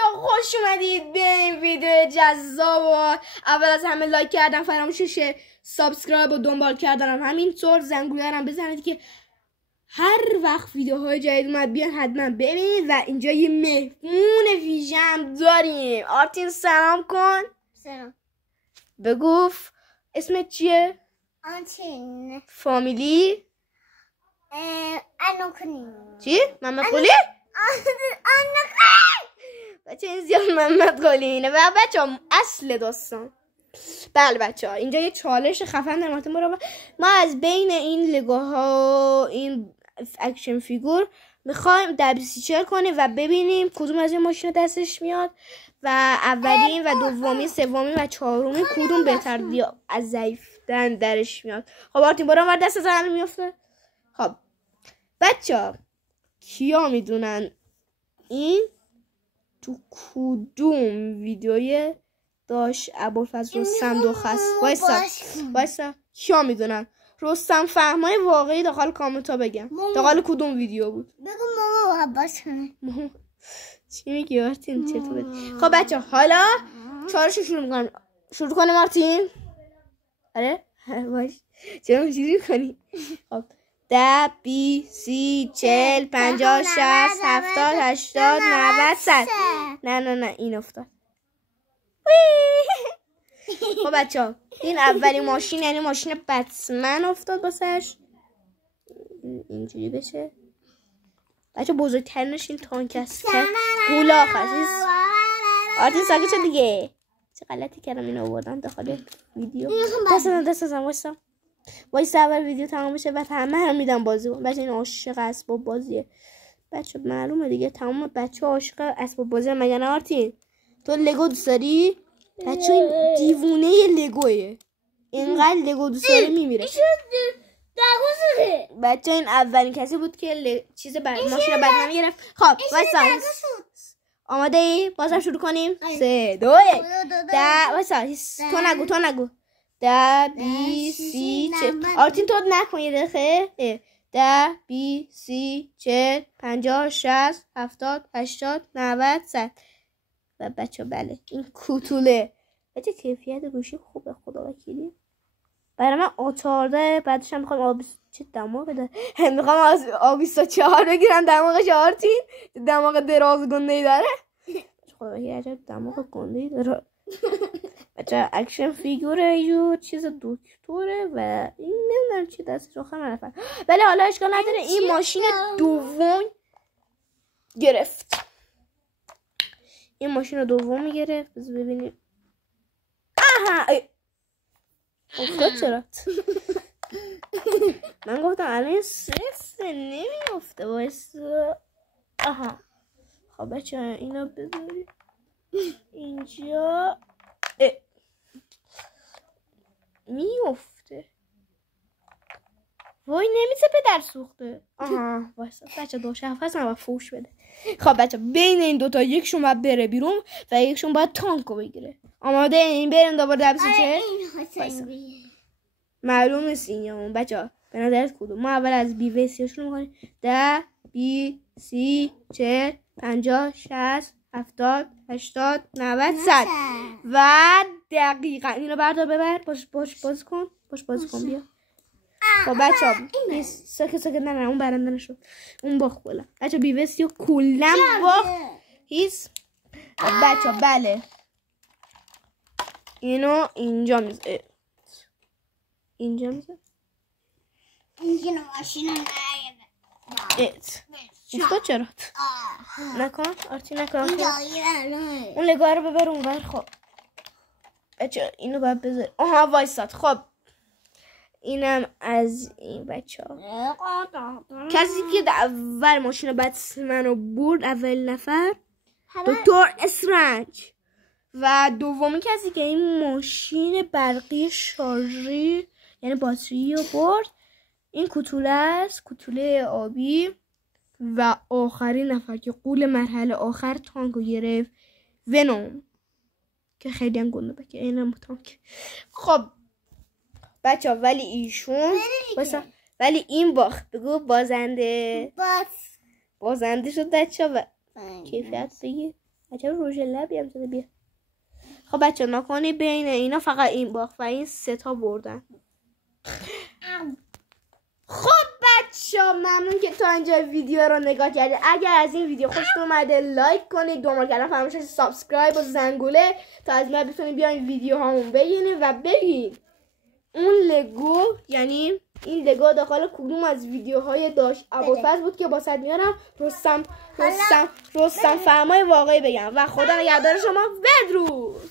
بچه‌ها خوش اومدید به این ویدیو جذاب و اول از همه لایک کردن فراموش نشه، سابسکرایب و دنبال کردنم همینطور زنگوله هم بزنید که هر وقت ویدیوهای جدید اومد بیان حتما ببینید. و اینجا یه مهمون ویژه داریم. آرتین سلام کن. سلام. بگو اسمت چیه؟ آرتین. فامیلی؟ انوکنی. چی؟ محمد قلی؟ بچه این زیاد محمد قلی اینه. و بچه ها اصل داستان، بله بچه ها اینجا یه چالش خفن در مورد ما از بین این لگوها این اکشن فیگور میخوایم دبیسیچر کنیم و ببینیم کدوم از این ماشین دستش میاد و اولین و دومین سومین و چهارمین کدوم بهتر از ضعیفتن درش میاد. خب آرتین برام ور دست زن میفته. خب بچه ها کیا میدونن این تو کدوم ویدیوی داشت ابوالفضل رستم دو خست؟ وایسا کیا میدونن؟ رستم فهمای واقعی داخل کامنت ها بگم داخل کدوم ویدیو بود؟ بگو ماما عباس کنه. چی میگی آرتین؟ چطور؟ خب بچه حالا چالش شروع کنیم آرتین؟ آره؟ باش چرا اینجوری کنی؟ خب 10 20 30 40 50 60 70 80 90 100. نه این افتاد. خب بچه ها این اولی ماشین یعنی ماشین بتمن افتاد باسش. اینجوری بشه بچه بزرگترینش این تانک است که قولاخ هست. آرتین ساکت شد دیگه. چه غلطی کردم اینو آوردم داخل ویدیو. دست ازم وایسا اول ویدیو تمام بشه و همه هم میدم بازی. بچه این عاشق اسباب بازیه بچه، معلومه دیگه تمام بچه عاشق اسباب بازی. مگه نه آرتین؟ تو لگو دوست داری؟ بچه این دیوونه لگویه، اینقدر لگو دوست داره میمیره. بچه این اولین کسی بود که ماشین بتمن گرفت. خب وایسا آماده ای؟ بازم شروع کنیم. 3 2 1 10. وایسا تو نگو 10 20 30 40. آرتین تو نکن یه دقیقه. 10 20 30 40 50 60 70 80 90 100. و بچه بله این کوتوله بچه کیفیت گوشی خوبه خدا وکیلی. برای من آتارده بعدش هم میخوام چه دماغی داره. میخوام A24 بگیرم دماغش. آرتین دماغ دراز گندهی داره. خدا وکیلی عجب دماغ گندهی داره. بچه اکشن فیگوره یه چیز دکتره و این نمیدونم چی دستش آخر نفر. ولی حالا اشکال نداره. این ماشین دوم گرفت. این ماشین دوم گرفت. بذار ببینیم. آها افتاد چرا؟ من گفتم الان سه نمیافته. وایسا. آها خب بچه اینو بذاریم اینجا. میافته. وای نمیشه پدر سوخته. آها وایسا بچه دو شفاست من باید فوش بده. خب بچه بین این دوتا یکشون باید بره بیرون و یکشون باید تانکو بگیره. آماده این بریم دوباره دبسی چه؟ معلوم نیست این یا اون. بچه به نظرت کدوم؟ ما اول از بی وی سی شروع میکنیم. 10 20 30 40 50 60 70 80 90 100. و دقیقا اینو بردار ببر. باز کن بیا. خب بچه ها ساکت نه اون برنده نشد. اون باخت کلا. بچه ها بیوستی و کلا باخت. هیس بچه ها بله اینو اینجا میزه. اینجا ماشین افتاد چرا؟ نکن آرتی نکن. اون لگوه رو ببر اون بر. خب بچه اینو باید بذار. آها وایساد. خب اینم از این بچه ها. کسی که اول ماشین بتمن رو برد اول نفر دکتر استرنج و دومی کسی که این ماشین برقی شارژی یعنی باتری رو برد این کوتوله است، کوتوله آبی. و آخرین نفر که قول مرحله آخر تانکو گرفت ونوم که خیلی هم گنده بکه اینم تانک. خب بچه ها ولی ایشون ولی این باخت. بگو بازنده شد بچه ها. و کیفیت بگی عجب روژ لبی هم زده. بیا خب بچه نکنی بین اینا فقط این باخت و این 3 تا بردن. خب بچه ممنون که تا اینجا ویدیو رو نگاه کردید. اگر از این ویدیو خوشتون اومده لایک کنید، دنبال کردن فراموش نکنید، سابسکرایب و زنگوله تا از ما بتونید بیاین ویدیو هامون ببینید و بگید اون لگو، یعنی این لگو داخل کدوم از ویدیوهای داشت ابوالفضل بود که باست میارم رستم فرمای واقعی بگم. و خدا نگهدار شما. بدرود.